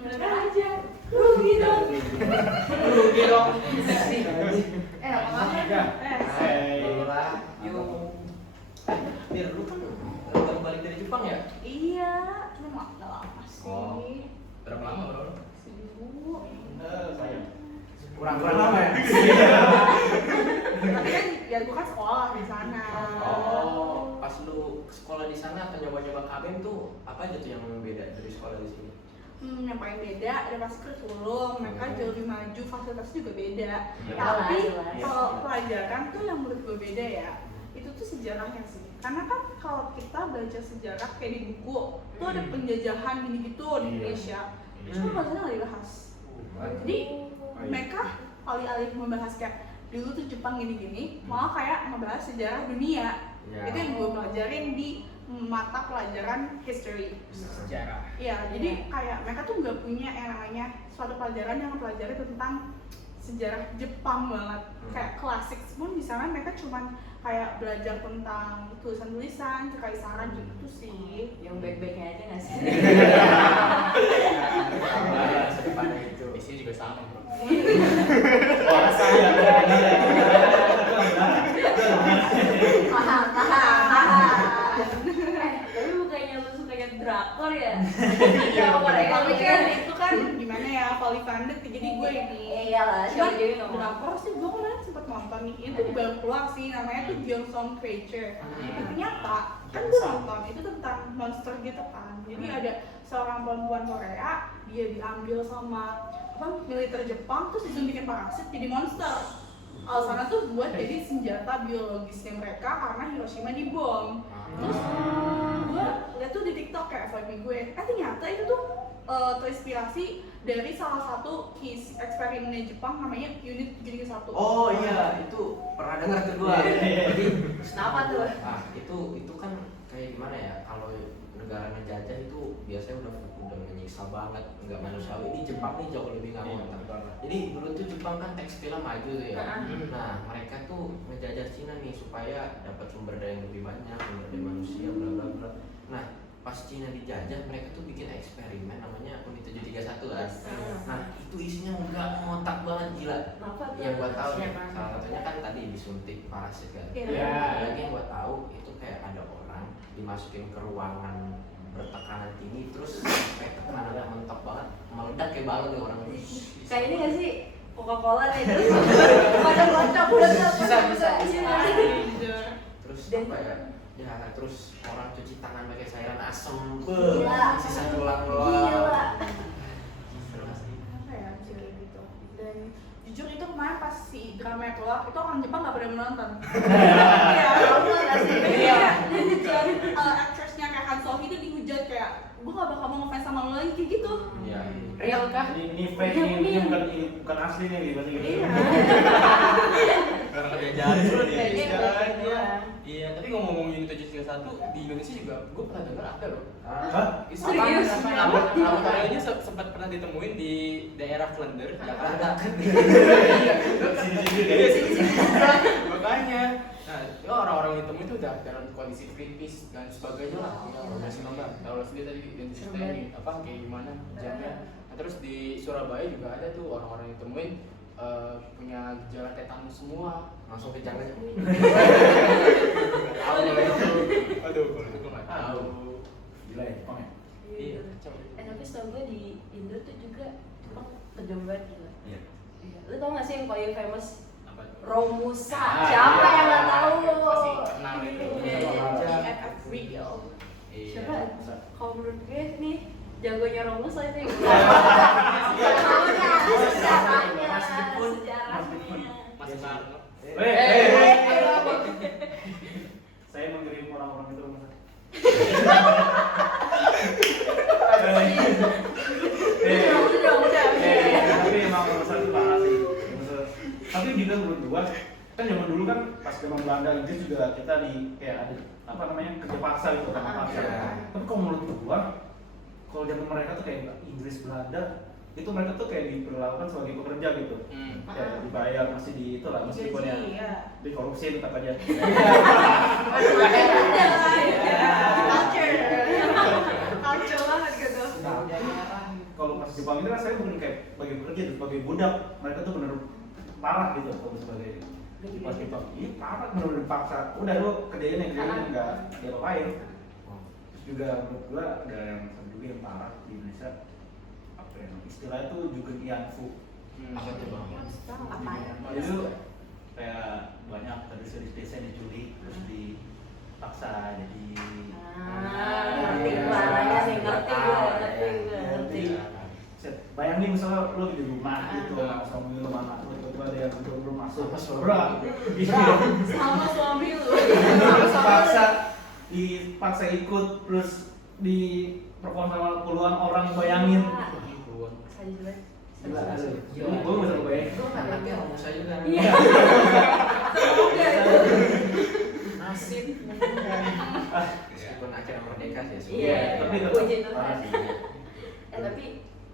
bener-bener aja rugi dong. Apa kabar? Dir, lu kan baru balik dari Jepang ya? Iya, cuma nggak lama sih. Berapa lama bro? Seminggu. Kurang lama ya? Tapi kan ya gue kan sekolah di sana. Oh, pas lu sekolah di sana atau nyoba-nyoba KBM tuh apa aja tuh yang beda dari sekolah di sini? Yang paling beda ada pasti kurikulum, mereka jauh lebih maju, fasilitasnya juga beda. Ya, Tapi jelas. kalau pelajaran tuh yang menurut gue beda ya, itu tuh sejarahnya sih. Karena kan kalau kita belajar sejarah kayak di buku, tuh ada penjajahan gini gitu di Indonesia. Cuma bahasanya nggak dibahas. Jadi mereka alih-alih membahas kayak dulu tuh Jepang gini-gini, malah kayak ngebahas sejarah dunia. Itu yang gue pelajarin di mata pelajaran history. Sejarah. Iya, jadi kayak mereka tuh nggak punya yang namanya suatu pelajaran yang mempelajari tentang sejarah Jepang banget. Kayak klasik pun di sana mereka cuman kayak belajar tentang tulisan-tulisan, kekaisaran gitu sih. Yang baik-baiknya aja nggak sih? Sedepannya itu. Isinya juga sama bro. Wah, saya. Paham. Tapi bukannya lu sukanya drakor ya? Iya, Korea tapi kan itu kan gimana ya, fully funded, jadi gue ini. Iyalah, Cuman jadi nggak mau. drakor sih gue kemarin sempet nonton nih, itu baru keluar sih, namanya tuh Gyeongsong Creature. Ternyata kan gue nonton itu tentang monster gitu kan, jadi ada seorang perempuan Korea, dia diambil sama militer Jepang, terus disuntikin parasit jadi monster. Alasannya tuh buat jadi senjata biologisnya mereka karena Hiroshima dibom. Terus gue liat tuh di TikTok kayak FYP gue, ternyata itu tuh terinspirasi dari salah satu eksperimennya Jepang namanya Unit 731. Oh iya, itu pernah dengar tuh gua. Jadi Kenapa tuh? itu kan kayak gimana ya? Kalau negara ngejajah itu biasanya udah menyiksa banget, nggak manusiawi. Ini Jepang nih jauh lebih nggak mau. Jadi dulu tuh Jepang kan tekstilnya maju tuh ya. Nah mereka tuh ngejajah Cina nih supaya dapat sumber daya yang lebih banyak, sumber daya manusia, bla bla bla. Nah pas Cina dijajah, mereka tuh bikin eksperimen namanya Unit 731 kan. Nah itu isinya nggak ngotak banget, gila. Apa tuh? Yang gua tahu nih, salah satunya kan tadi disuntik parasit kan. Iya. Lagi yang gua tahu itu kayak ada orang dimasukin ke ruangan bertekanan tinggi, terus kayak tekanannya mentok banget, meledak kayak balon nih orang. Kayak ini nggak sih? Coca-Cola nih terus pada meledak. Terus apa ya? Ya terus orang cuci tangan pakai cairan asem, Gila. sisa tulang doang. Gila. Apa ya cerita gitu. Dan jujur itu kemarin pas si drama keluar, itu orang Jepang nggak pada menonton. Iya. Iya. Dan aktrisnya kayak Han Sohee itu dihujat kayak, gue gak bakal mau ngefans sama lo lagi kayak gitu. Iya. Real kah? Ini fake ini bukan asli nih gitu gitu. Iya. Karena dia jalan dulu nih. Kayaknya Sekarang iya. Iya, tapi ngomong Unit 731 di Indonesia juga gue pernah dengar ada loh. Hah? Itu Serius? laboratoriumnya sempat pernah ditemuin di daerah Klender, Jakarta. Sini-sini. Makanya, nah itu orang-orang yang ditemuin itu udah dalam kondisi kritis dan sebagainya lah. Ya, masih nambah. Kalau sendiri tadi ini apa kayak gimana jamnya. Nah, terus di Surabaya juga ada tuh orang-orang yang ditemuin punya gejala tetanus semua. Langsung ke jangan. Aduh, kalau itu gue nggak tahu. Gila ya, Jepang ya? Iya, kacau. Tapi setahu gue di Indo tuh juga Jepang kejam banget gila. Iya. Iya. Lu tau gak sih yang paling famous? Apa tuh? Romusa. Ah, Siapa iya. yang nggak tahu? Pasti kenal itu. EFF Real. Siapa? Kalau menurut gue nih jagonya Romusa itu yang sejarahnya. Mas Karno. Saya mengirim orang-orang itu rumah. Udah. Tapi emang masalah itu parah sih. Tapi juga menurut gua kan zaman dulu kan pas zaman Belanda Inggris juga kita di kayak ada apa namanya kerja paksa gitu kan paksa. Tapi kalau menurut gua kalau zaman mereka tuh kayak Inggris Belanda itu mereka tuh kayak diperlakukan sebagai pekerja gitu. Kayak dibayar masih di itulah meskipun ya di korupsi tetap aja. Culture banget gitu. Budaya kalau pas Jepang itu kan saya bukan kayak sebagai pekerja, sebagai budak. Mereka tuh bener parah gitu kalau sebagai pas Jepang. Iya parah, bener-bener paksa. Udah lu kerjain yang nggak diapa-apain. Terus juga menurut gua ada yang juga yang parah di Indonesia. Apa ya? Istilahnya tuh juga yanfu. Apa tuh bang? Apa ya? Itu kayak banyak tradisi desa diculik terus dipaksa jadi Ngerti bahaya nih, ngerti gue. bayangin misalnya lo di rumah gitu suami lo anak lo tiba-tiba ada yang belum masuk Sama suami lu. dipaksa ikut terus diperkosa sama puluhan orang bayangin Sadis banget. gila gue nggak bisa bayangin Anaknya orang saya juga. Iya. Nasib. Meskipun acara merdeka sih. Iya, tapi tetap puji Tuhan. parah sih. Tapi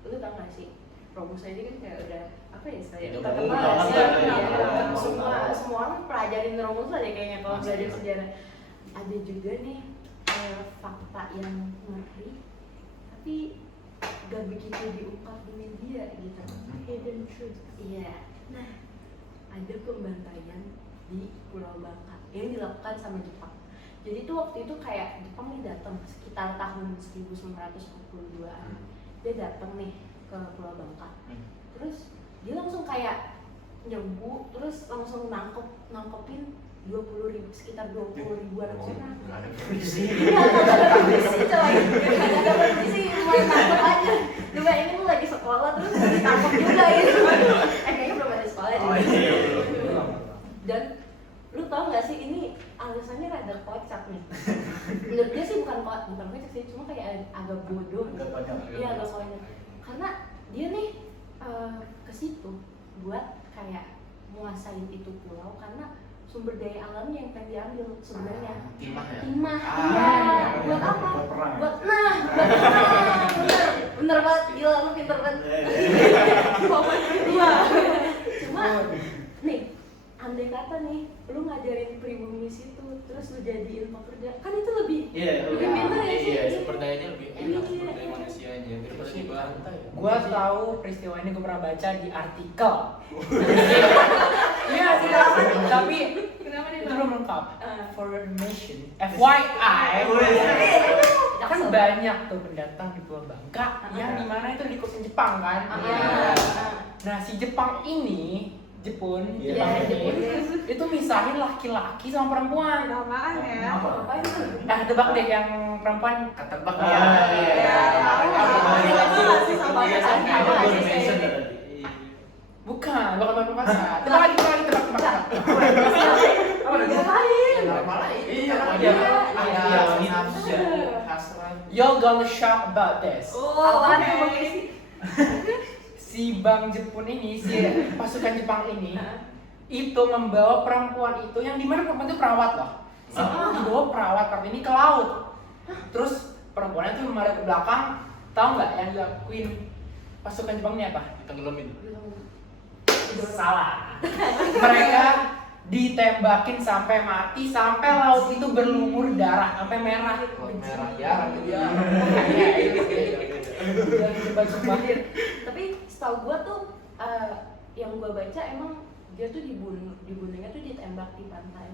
lu tau gak sih, Robusta ini kan kayak udah apa ya saya Udah terkenal banget ya, ya. semua orang pelajarin Robusta deh kayaknya kalau belajar sejarah. Ada juga nih fakta yang ngeri, tapi gak begitu diungkap di media gitu. Hidden truth. Iya. Nah, ada pembantaian di Pulau Bangka yang dilakukan sama Jepang. Jadi tuh waktu itu kayak Jepang nih datang sekitar tahun 1942-an. Dia datang nih ke Pulau Bangka. Terus dia langsung kayak nyerbu, terus langsung nangkepin 20.000, sekitar 20.000-an orang. Ada polisi. Iya, ada polisi coy. Ada polisi, lumayan takut aja. Lu bayangin lu lagi sekolah terus ditangkap juga gitu. Kayaknya belum ada sekolah juga. Dan lu tau gak sih ini alasannya rada kocak nih. Menurut dia sih bukan kocak sih, cuma kayak agak bodoh. Agak konyol. Iya agak konyol. Karena dia nih ke situ buat kayak menguasain itu pulau karena sumber daya alamnya yang pengen diambil sebenarnya. Timah ya? Timah, Ah, iya. iya. Buat apa? Buat perang. Buat perang. Bener banget, gila lu pinter banget. Pokoknya dua. Cuma nih, andai kata nih, lu ngajarin pribumi situ, terus lu jadiin pekerja, kan itu lebih lebih pinter ya sih. Iya, sumber dayanya lebih enak, Iya. sumber daya manusianya daripada di bantai. Gua tahu peristiwa ini, gua pernah baca di artikel. Iya sih, tapi Kenapa nih itu bang? belum lengkap. For information, FYI, kan banyak tuh pendatang di Pulau Bangka yang dimana itu dikuasain Jepang kan. Nah si Jepang ini, Jepun itu misahin laki-laki sama perempuan. Apaan ya? Ngapain tuh? Tebak deh yang perempuan. Ketebak Ah, ya. iya. Bukan perempuan. Tebak lagi, tebak. Normal aja. Iya, Ada iya. nafsu, hasrat. You're gonna shock about this. Apaan tuh bang sih? Si Bang Jepun ini, si pasukan Jepang ini, itu membawa perempuan itu yang dimana perempuan itu perawat loh. Dibawa perawat seperti ini ke laut. Terus perempuannya tuh menghadap ke belakang. Tahu nggak yang dilakuin pasukan Jepang ini apa? Tenggelamin. Salah. Mereka ditembakin sampai mati, sampai laut itu berlumur darah, sampai merah. Merah ya, Iya. Coba. Tapi setahu gua tuh yang gua baca emang dia tuh dibunuhnya tuh ditembak di pantai.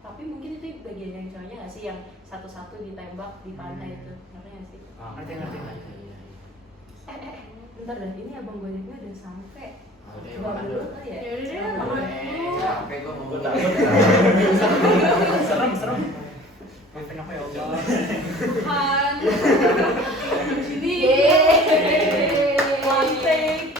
Tapi mungkin itu bagian yang cowoknya nggak sih yang satu-satu ditembak di pantai itu, ngerti nggak sih? Ngerti. Bentar dah, ini abang gua ini udah sampai. Oke, Coba makan dulu dulu. kali ya? Ya udah deh, Coba makan dulu. dulu. Sampai gua mau Gua takut. Serem. Maafin aku ya Allah. Han.